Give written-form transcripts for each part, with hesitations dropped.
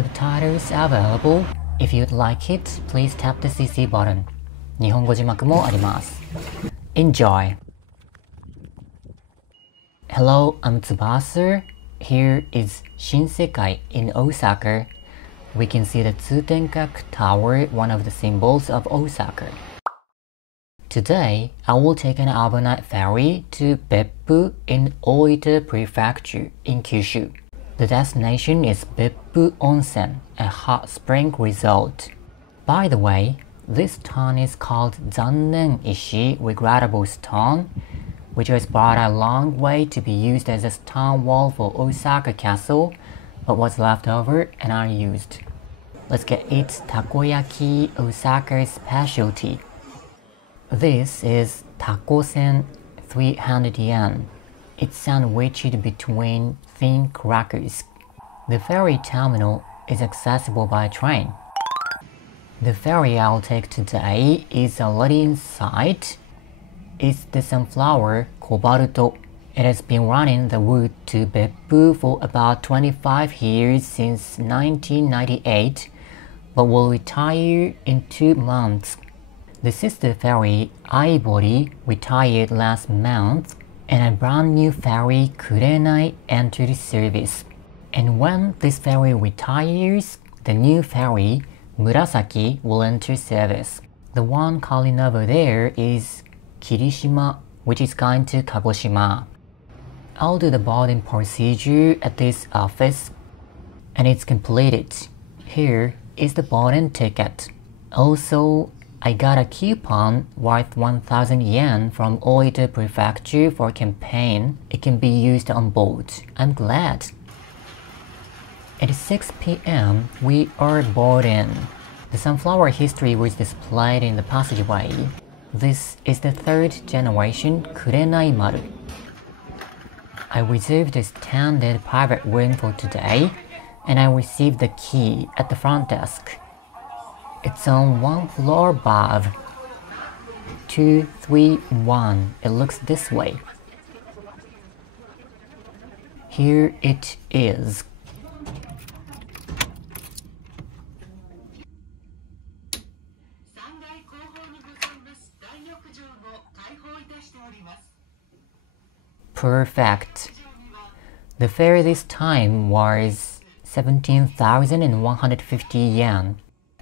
subtitles available. If you'd like it, please tap the CC button. 日本語字幕もあります。Enjoy! Hello, I'm Tsubasa. Here is Shinsekai in Osaka. We can see the Tsutenkaku Tower, one of the symbols of Osaka. Today, I will take an overnight ferry to Beppu in Oita Prefecture in Kyushu. The destination is Beppu Onsen, a hot spring resort. By the way, this stone is called Zannen Ishi, regrettable stone, which was brought a long way to be used as a stone wall for Osaka Castle, but was left over and unused. Let's get its takoyaki, Osaka's specialty. This is takosen, 300 yen. It's sandwiched between thin crackers. The ferry terminal is accessible by train. The ferry I'll take today is already in sight. It's the sunflower Kobaruto. It has been running the route to Beppu for about 25 years since 1998, but will retire in 2 months. The sister ferry Aibori retired last month, and a brand new ferry Kurenai entered service. And when this ferry retires, the new ferry Murasaki will enter service. The one calling over there is Kirishima, which is going to Kagoshima. I'll do the boarding procedure at this office, and it's completed. Here is the boarding ticket. Also, I got a coupon worth 1,000 yen from Oita Prefecture for a campaign. It can be used on board. I'm glad. At 6 p.m., we are boarding. The sunflower history was displayed in the passageway. This is the 3rd generation Kurenai Maru. I reserved a standard private room for today, and I received the key at the front desk. It's on 1 floor above. 231. It looks this way. Here it is. Perfect. The fare this time was 17,150 yen.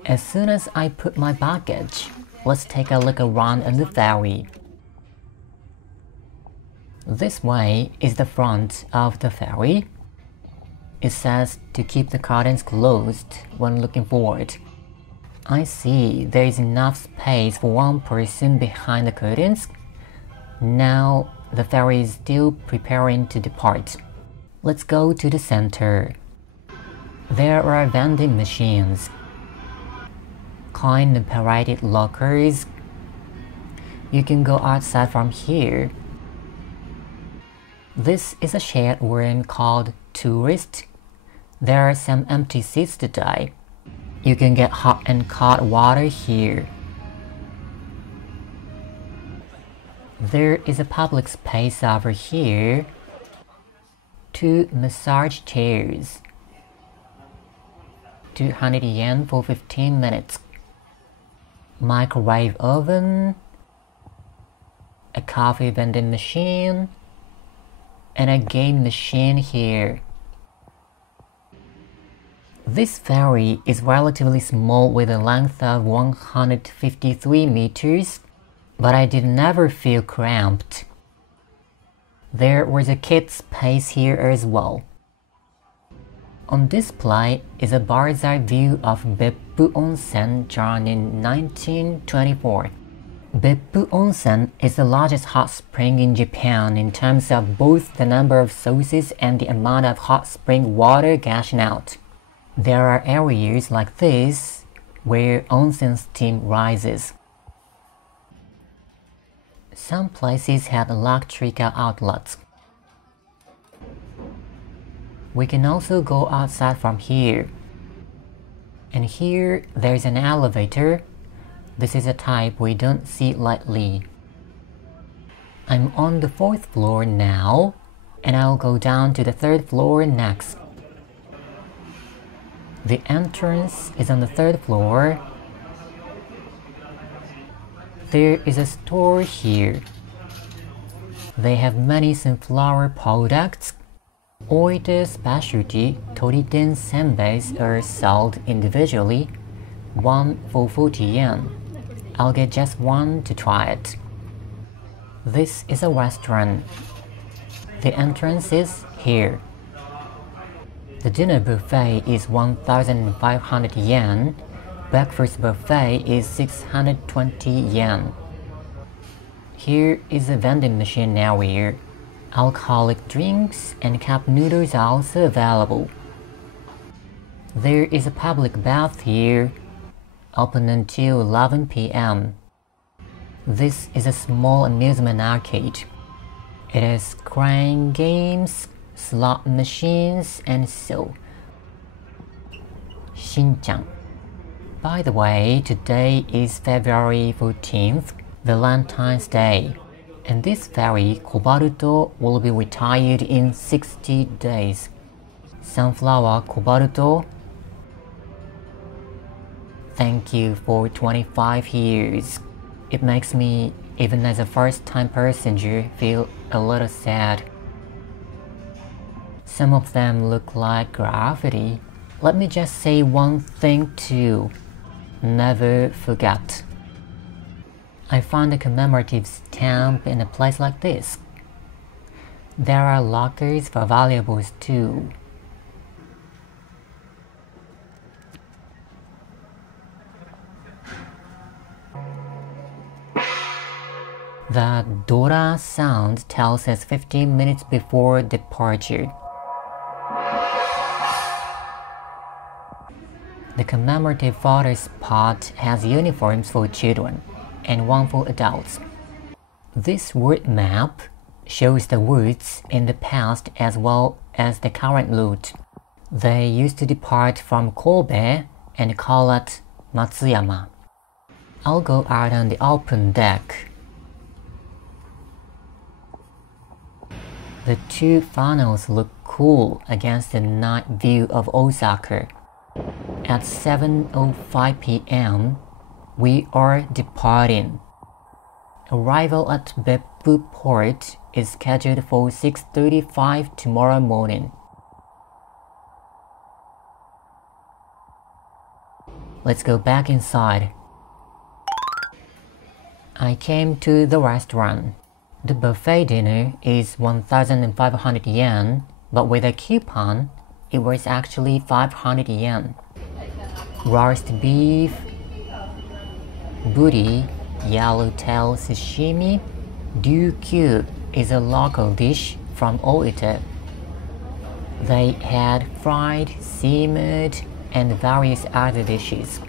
As soon as I put my baggage, let's take a look around on the ferry. This way is the front of the ferry. It says to keep the curtains closed when looking forward. I see there is enough space for one person behind the curtains. Now the ferry is still preparing to depart. Let's go to the center. There are vending machines, coin-operated lockers. You can go outside from here. This is a shared room called Tourist. There are some empty seats today. You can get hot and cold water here. There is a public space over here. 2 massage chairs. 200 yen for 15 minutes. Microwave oven, a coffee vending machine, and a game machine here. This ferry is relatively small with a length of 153 meters, but I did never feel cramped. There was a kid space here as well. On display is a bird's eye view of Beppu Onsen drawn in 1924. Beppu Onsen is the largest hot spring in Japan in terms of both the number of sources and the amount of hot spring water gushing out. There are areas like this where onsen steam rises. Some places have electrical outlets. We can also go outside from here. And here there's an elevator. This is a type we don't see lightly. I'm on the 4th floor now, and I'll go down to the 3rd floor next. The entrance is on the third floor. There is a store here. They have many sunflower products. Oita specialty Toriten senbeis are sold individually, one for 40 yen. I'll get just one to try it. This is a restaurant. The entrance is here. The dinner buffet is 1,500 yen. Breakfast buffet is 620 yen. Here is a vending machine area. Alcoholic drinks and cup noodles are also available. There is a public bath here, open until 11 p.m. This is a small amusement arcade. It has crane games, slot machines, and so. Shinchan. By the way, today is February 14th, Valentine's Day, and this ferry, Kobaruto, will be retired in 60 days. Sunflower Kobaruto, thank you for 25 years. It makes me, even as a first-time passenger, feel a little sad. Some of them look like graffiti. Let me just say one thing too. Never forget. I found a commemorative stamp in a place like this. There are lockers for valuables too. The Dora sound tells us 15 minutes before departure. The commemorative photo spot has uniforms for children and one for adults. This route map shows the routes in the past as well as the current route. They used to depart from Kobe and call it Matsuyama. I'll go out on the open deck. The two funnels look cool against the night view of Osaka. At 7:05 p.m., we are departing. Arrival at Beppu Port is scheduled for 6:35 tomorrow morning. Let's go back inside. I came to the restaurant. The buffet dinner is 1,500 yen, but with a coupon, it was actually 500 yen. Roast beef, buri, yellowtail sashimi, ryukyu is a local dish from Oita. They had fried, simmered, and various other dishes.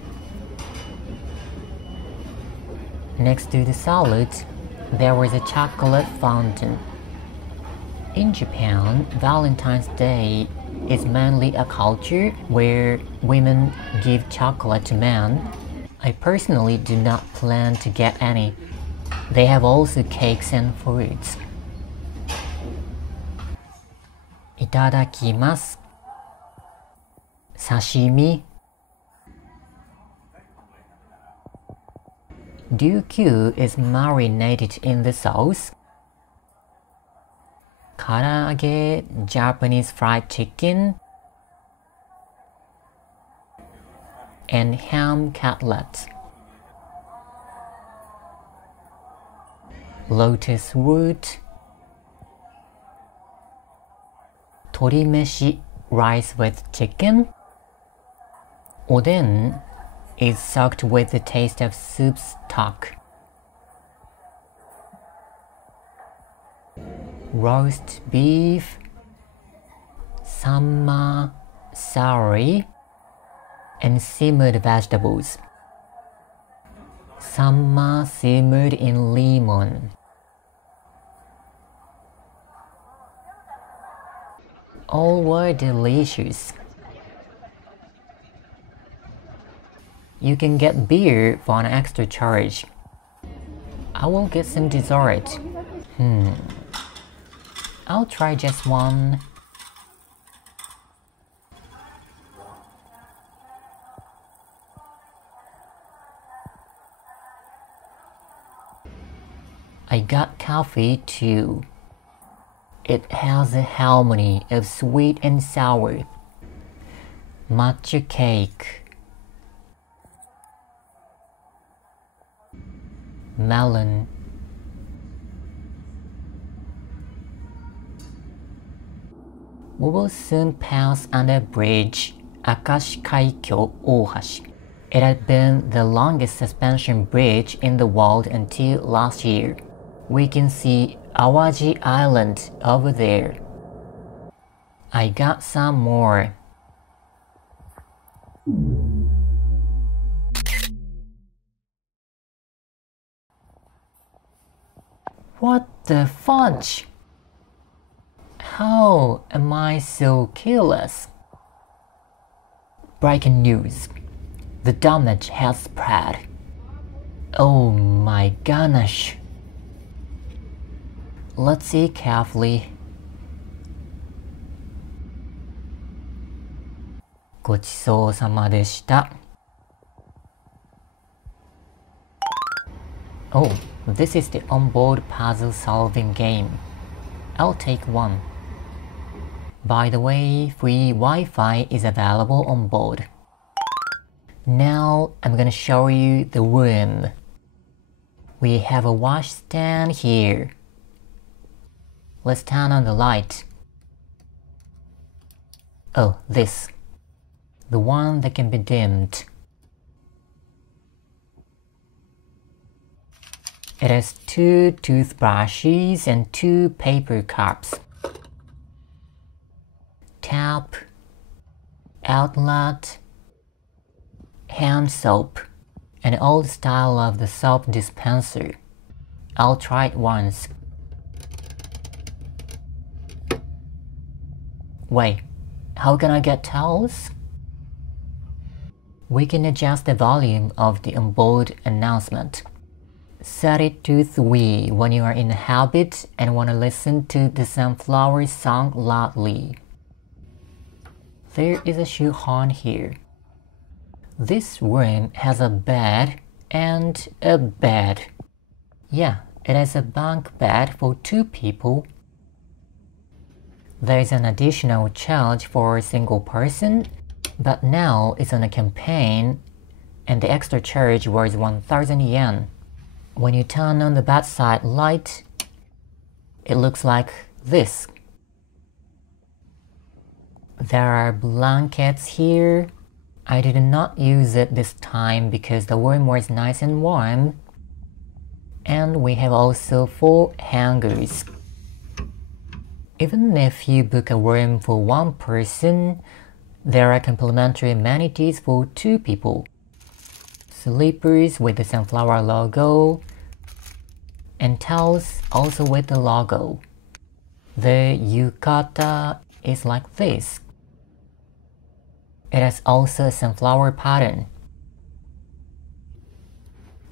Next to the salad, there was a chocolate fountain. In Japan, Valentine's Day is mainly a culture where women give chocolate to men. I personally do not plan to get any. They have also cakes and fruits. Itadakimasu. Sashimi. Ryukyu is marinated in the sauce. Karaage, Japanese fried chicken, and ham cutlets. Lotus root, torimeshi, rice with chicken. Oden is soaked with the taste of soup stock. Roast beef, samma, saori, and simmered vegetables. Samma simmered in lemon. All were delicious. You can get beer for an extra charge. I will get some dessert. I'll try just one. I got coffee too. It has a harmony of sweet and sour. Matcha cake. Melon. We will soon pass under bridge Akashi Kaikyo Ohashi. It had been the longest suspension bridge in the world until last year. We can see Awaji Island over there. I got some more. What the fudge? How am I so careless? Breaking news. The damage has spread. Oh my gosh. Let's see carefully. ごちそうさまでした。Oh, this is the onboard puzzle solving game. I'll take one. By the way, free Wi-Fi is available on board. Now I'm gonna show you the room. We have a washstand here. Let's turn on the light. Oh, this. The one that can be dimmed. It has 2 toothbrushes and 2 paper cups. Tap, outlet, hand soap, an old style of the soap dispenser. I'll try it once. Wait, how can I get towels? We can adjust the volume of the onboard announcement. Set it to 3 when you are in a habit and want to listen to the Sunflower song loudly. There is a shoehorn here. This room has a bed and a bed. Yeah, it has a bunk bed for 2 people. There is an additional charge for a single person, but now it's on a campaign and the extra charge was 1,000 yen. When you turn on the bedside light, it looks like this. There are blankets here. I did not use it this time because the room was nice and warm. And we have also 4 hangers. Even if you book a room for 1 person, there are complimentary amenities for 2 people. Slippers with the Sunflower logo, and towels also with the logo. The yukata is like this. It has also a sunflower pattern.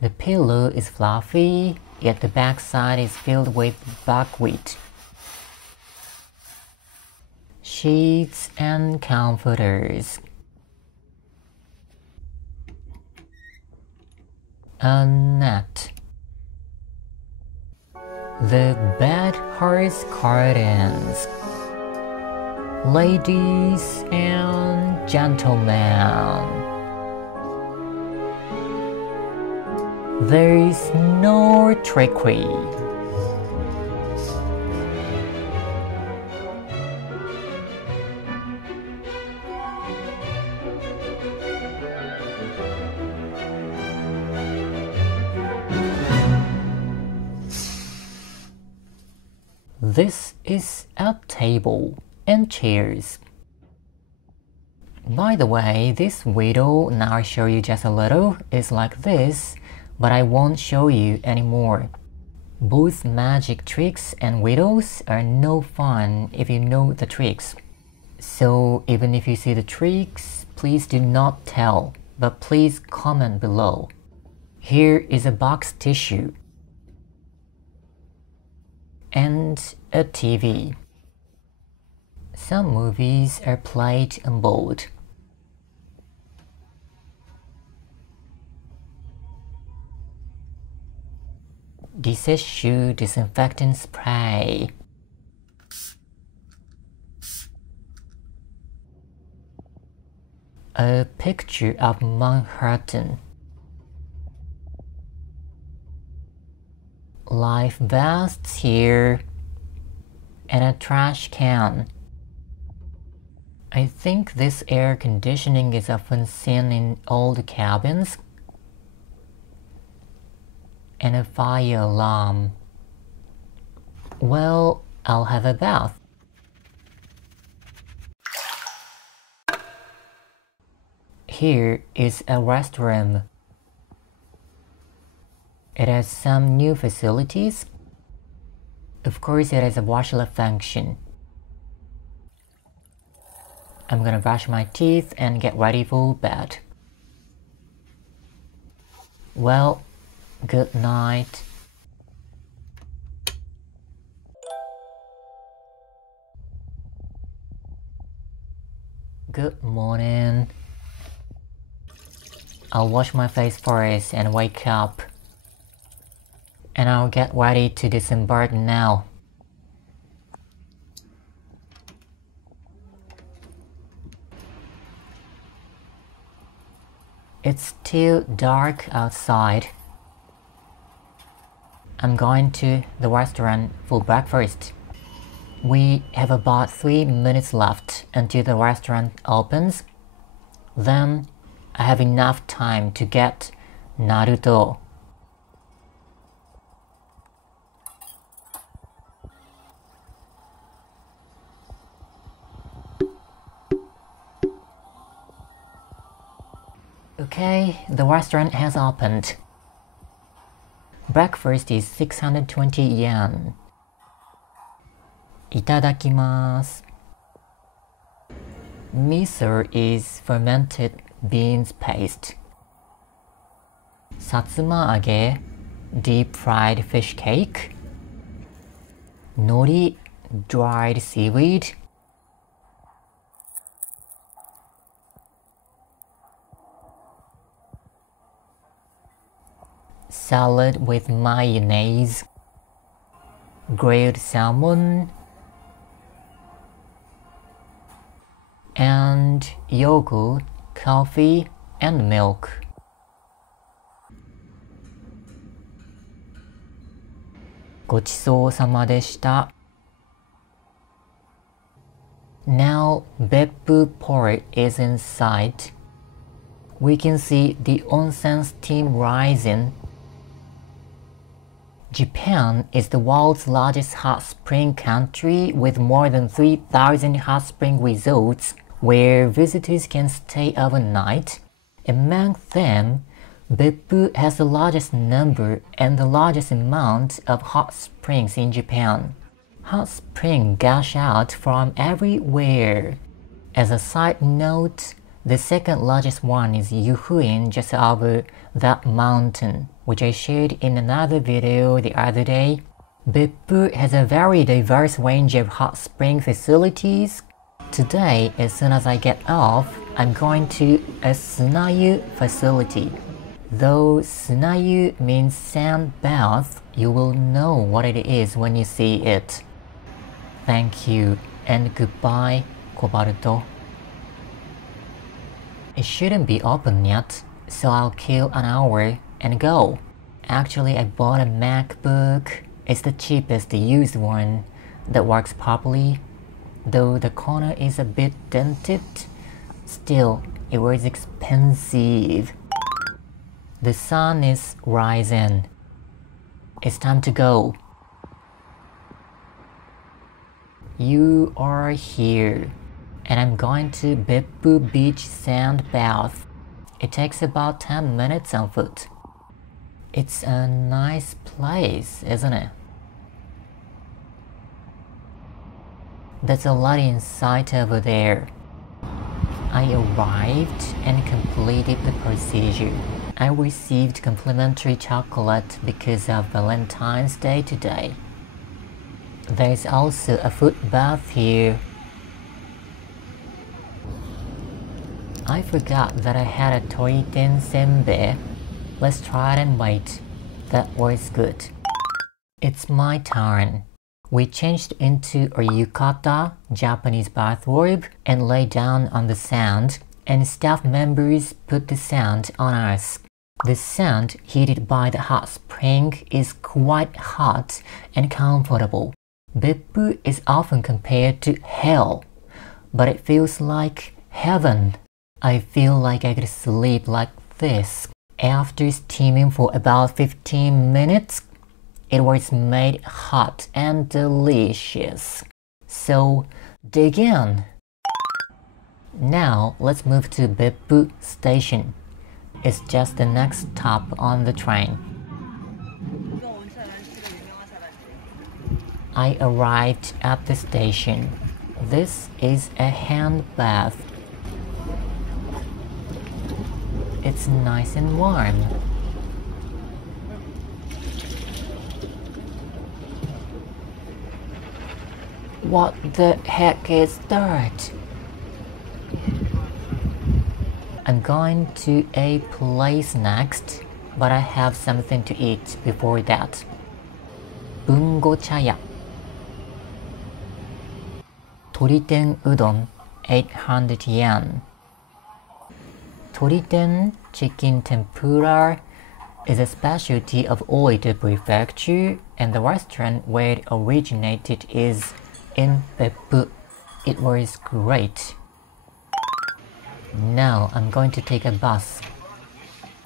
The pillow is fluffy, yet the backside is filled with buckwheat. Sheets and comforters. A net. The bed has curtains. Ladies and gentlemen, there is no trickery. This is a table and chairs. By the way, this window, now I show you just a little, is like this, but I won't show you anymore. Both magic tricks and windows are no fun if you know the tricks. So even if you see the tricks, please do not tell, but please comment below. Here is a box tissue and a TV. Some movies are played on board. This is shoe disinfectant spray. A picture of Manhattan. Life vests here. And a trash can. I think this air conditioning is often seen in old cabins. And a fire alarm. Well, I'll have a bath. Here is a restroom. It has some new facilities. Of course, it has a washlet function. I'm gonna brush my teeth and get ready for bed. Well, good night. Good morning. I'll wash my face first and wake up. And I'll get ready to disembark now. It's still dark outside. I'm going to the restaurant for breakfast. We have about 3 minutes left until the restaurant opens. Then I have enough time to get Naruto. Okay, the restaurant has opened. Breakfast is 620 yen. Itadakimasu. Miso is fermented beans paste. Satsuma-age, deep fried fish cake. Nori, dried seaweed. Salad with mayonnaise. Grilled salmon. And yogurt, coffee, and milk. Gochisou-sama deshita. Now Beppu Port is in sight. We can see the onsen steam rising. Japan is the world's largest hot spring country with more than 3,000 hot spring resorts where visitors can stay overnight. Among them, Beppu has the largest number and the largest amount of hot springs in Japan. Hot springs gush out from everywhere. As a side note, the second largest one is Yufuin, just over that mountain, which I shared in another video the other day. Beppu has a very diverse range of hot spring facilities. Today, as soon as I get off, I'm going to a Sunayu facility. Though Sunayu means sand bath, you will know what it is when you see it. Thank you and goodbye, Kobaruto. It shouldn't be open yet, so I'll kill an hour and go. Actually, I bought a MacBook. It's the cheapest used one that works properly. Though the corner is a bit dented, still, it was expensive. The sun is rising. It's time to go. You are here, and I'm going to Beppu Beach Sand Bath. It takes about 10 minutes on foot. It's a nice place, isn't it? There's a lot in sight over there. I arrived and completed the procedure. I received complimentary chocolate because of Valentine's Day today. There's also a foot bath here. I forgot that I had a Toriten senbei. Let's try it and wait. That was good. It's my turn. We changed into a yukata, Japanese bathrobe, and lay down on the sand, and staff members put the sand on us. The sand heated by the hot spring is quite hot and comfortable. Beppu is often compared to hell, but it feels like heaven. I feel like I could sleep like this. After steaming for about 15 minutes, it was made hot and delicious. So, dig in! Now, let's move to Beppu Station. It's just the next stop on the train. I arrived at the station. This is a hand bath. It's nice and warm. What the heck is that? I'm going to a place next, but I have something to eat before that. Bungo Chaya. Toriten udon, 800 yen. Toriten chicken tempura is a specialty of Oita Prefecture, and the restaurant where it originated is in Beppu. It was great. Now I'm going to take a bus.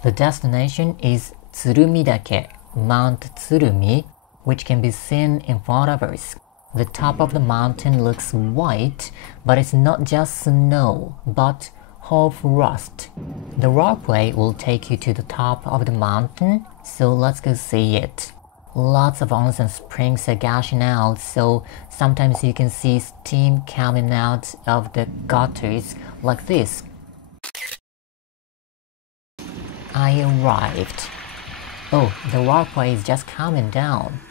The destination is Tsurumidake, Mount Tsurumi, which can be seen in front of us. The top of the mountain looks white, but it's not just snow, but hoarfrost. The walkway will take you to the top of the mountain, so let's go see it. Lots of onsen springs are gushing out, so sometimes you can see steam coming out of the gutters like this. I arrived. Oh, the walkway is just coming down.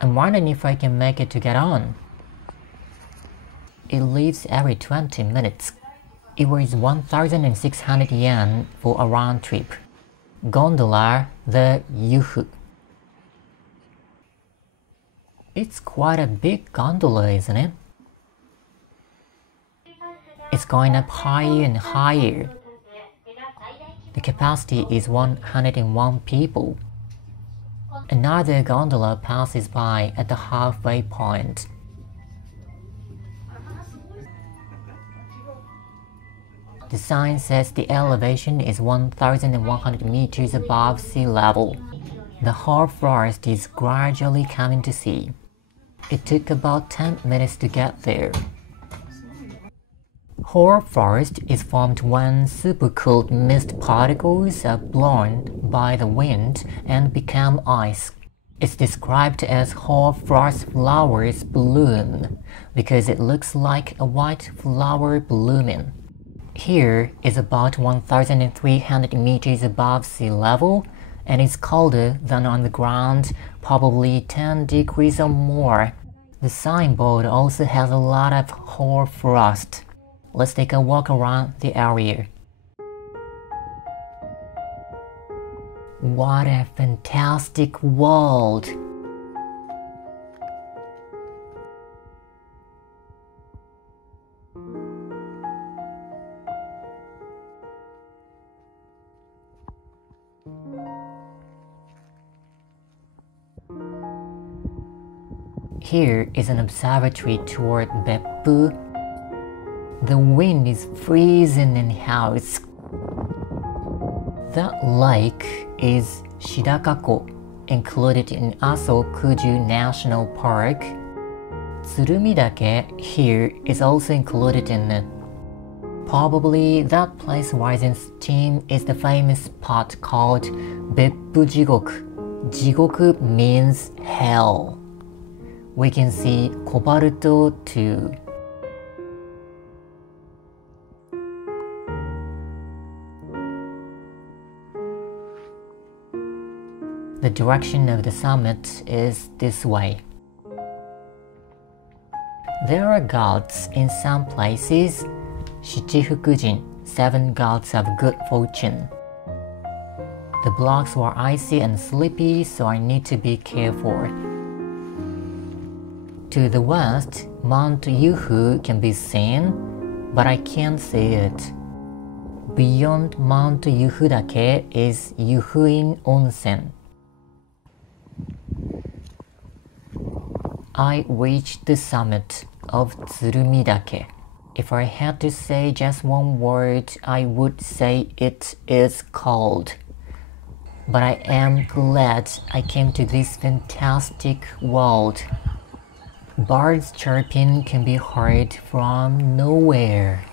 I'm wondering if I can make it to get on. It leaves every 20 minutes. It was 1,600 yen for a round trip. Gondola the Yufu. It's quite a big gondola, isn't it? It's going up higher and higher. The capacity is 101 people. Another gondola passes by at the halfway point. The sign says the elevation is 1,100 meters above sea level. The hoarfrost is gradually coming to sea. It took about 10 minutes to get there. Hoarfrost is formed when supercooled mist particles are blown by the wind and become ice. It's described as hoarfrost flowers bloom because it looks like a white flower blooming. Here is about 1,300 meters above sea level, and it's colder than on the ground, probably 10 degrees or more. The signboard also has a lot of hoarfrost. Let's take a walk around the area. What a fantastic world! Here is an observatory toward Beppu. The wind is freezing in house. That lake is Shidakako, included in Aso Kuju National Park. Tsurumidake here is also included in it. Probably that place rising steam is the famous spot called Beppu Jigoku. Jigoku means hell. We can see Kobaruto too. The direction of the summit is this way. There are gods in some places, Shichifukujin, 7 gods of good fortune. The blocks were icy and slippy, so I need to be careful. To the west, Mount Yuhu can be seen, but I can't see it. Beyond Mount Yuhu-dake is Yufuin Onsen. I reached the summit of Tsurumi-dake. If I had to say just one word, I would say it is cold. But I am glad I came to this fantastic world. Birds chirping can be heard from nowhere.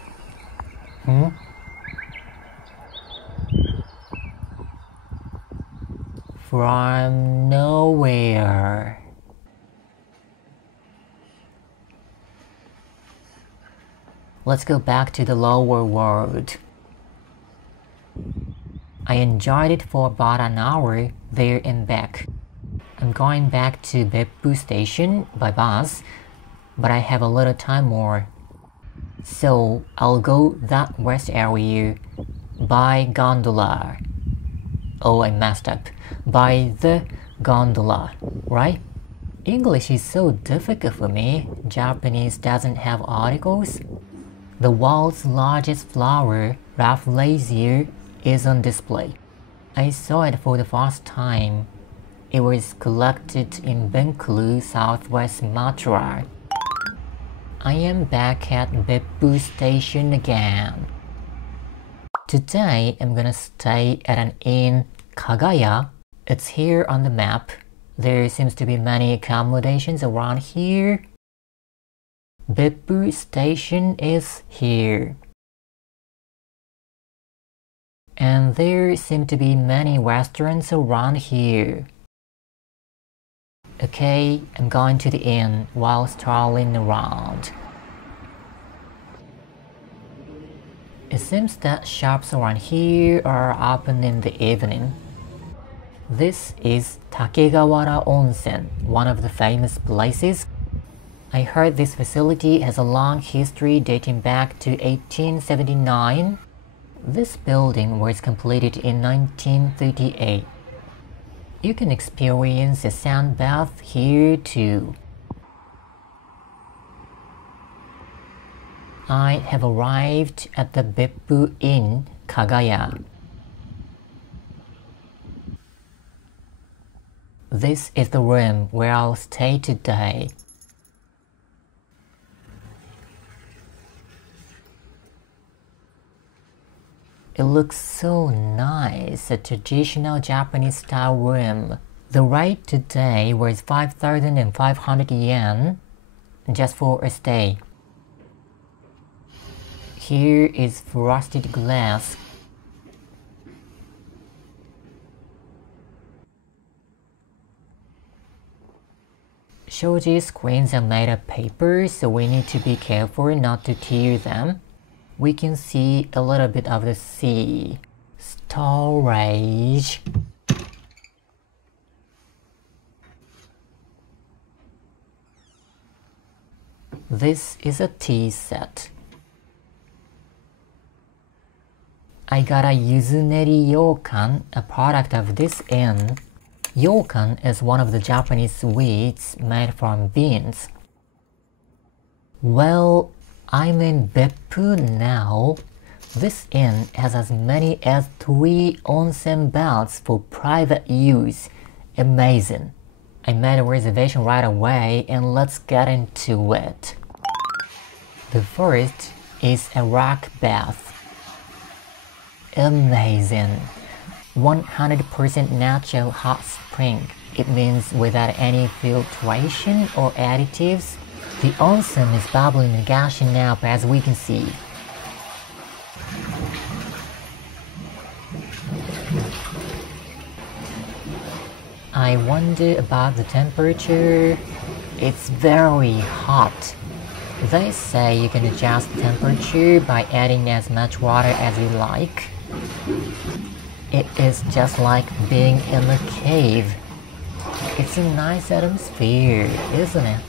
From nowhere. Let's go back to the lower world. I enjoyed it for about an hour there and back. I'm going back to Beppu Station by bus, but I have a little time more. So I'll go that west area by gondola. Oh, I messed up. By the gondola, right? English is so difficult for me. Japanese doesn't have articles. The world's largest flower, Rafflesia, is on display. I saw it for the first time. It was collected in Bengkulu, southwest Sumatra. I am back at Beppu Station again. Today I'm gonna stay at an inn, Kagaya. It's here on the map. There seems to be many accommodations around here. Beppu Station is here. And there seem to be many restaurants around here. Okay, I'm going to the inn while strolling around. It seems that shops around here are open in the evening. This is Takegawara Onsen, one of the famous places. I heard this facility has a long history dating back to 1879. This building was completed in 1938. You can experience a sand bath here too. I have arrived at the Beppu Inn, Kagaya. This is the room where I'll stay today. It looks so nice, a traditional Japanese style room. The rate today was 5,500 yen just for a stay. Here is frosted glass. Shoji screens are made of paper, so we need to be careful not to tear them. We can see a little bit of the sea. Storage. This is a tea set. I got a Yuzuneri Yokan, a product of this inn. Yokan is one of the Japanese sweets made from beans. Well, I'm in Beppu now. This inn has as many as 3 onsen baths for private use. Amazing. I made a reservation right away and let's get into it. The first is a rock bath. Amazing. 100% natural hot spring. It means without any filtration or additives. The onsen is bubbling and gushing up as we can see. I wonder about the temperature. It's very hot. They say you can adjust the temperature by adding as much water as you like. It is just like being in a cave. It's a nice atmosphere, isn't it?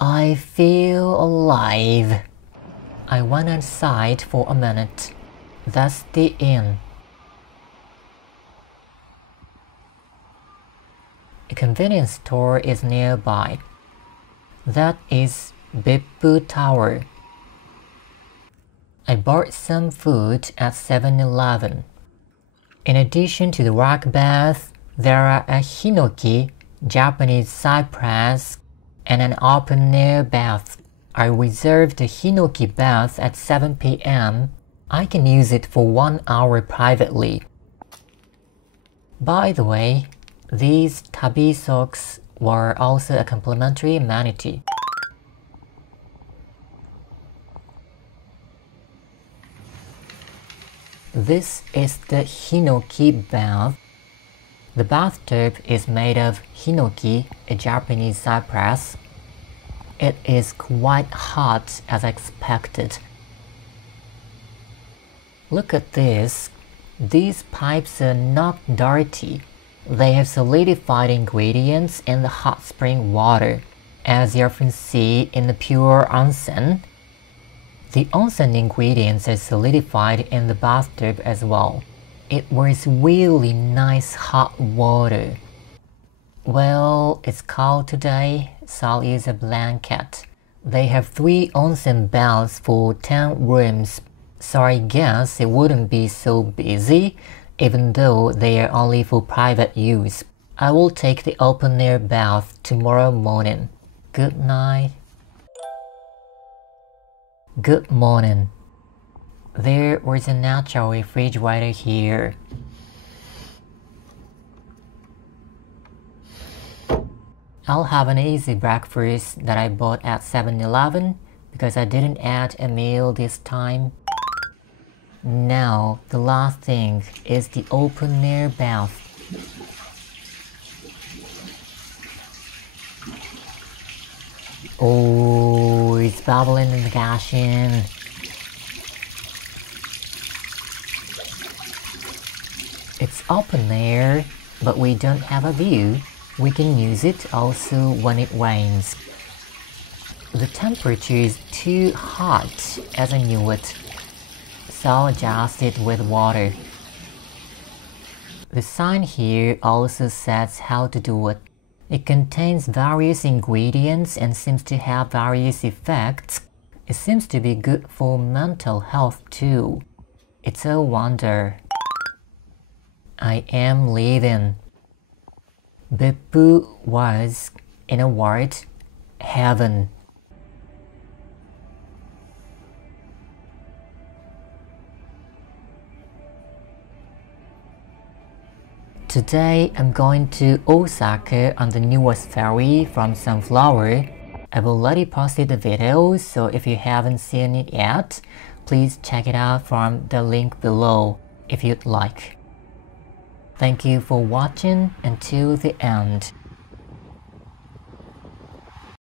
I feel alive. I went outside for a minute. That's the inn. A convenience store is nearby. That is Beppu Tower. I bought some food at 7-Eleven. In addition to the rock bath, there are a hinoki, Japanese cypress, and an open-air bath. I reserved the hinoki bath at 7 p.m. I can use it for 1 hour privately. By the way, these tabi socks were also a complimentary amenity. This is the hinoki bath. The bathtub is made of hinoki, a Japanese cypress. It is quite hot as expected. Look at this. These pipes are not dirty. They have solidified ingredients in the hot spring water, as you often see in the pure onsen. The onsen ingredients are solidified in the bathtub as well. It was really nice hot water. Well, it's cold today, so I'll use a blanket. They have 3 onsen baths for 10 rooms, so I guess it wouldn't be so busy, even though they are only for private use. I will take the open-air bath tomorrow morning. Good night. Good morning. There was a natural refrigerator here. I'll have an easy breakfast that I bought at 7-Eleven because I didn't add a meal this time. Now, the last thing is the open-air bath. Oh, it's bubbling and gushing. It's open air, but we don't have a view. We can use it also when it rains. The temperature is too hot as I knew it, so I'll adjust it with water. The sign here also says how to do it. It contains various ingredients and seems to have various effects. It seems to be good for mental health too. It's a wonder. I am leaving. Beppu was, in a word, heaven. Today I'm going to Osaka on the newest ferry from Sunflower. I've already posted the video, so if you haven't seen it yet, please check it out from the link below if you'd like. Thank you for watching until the end.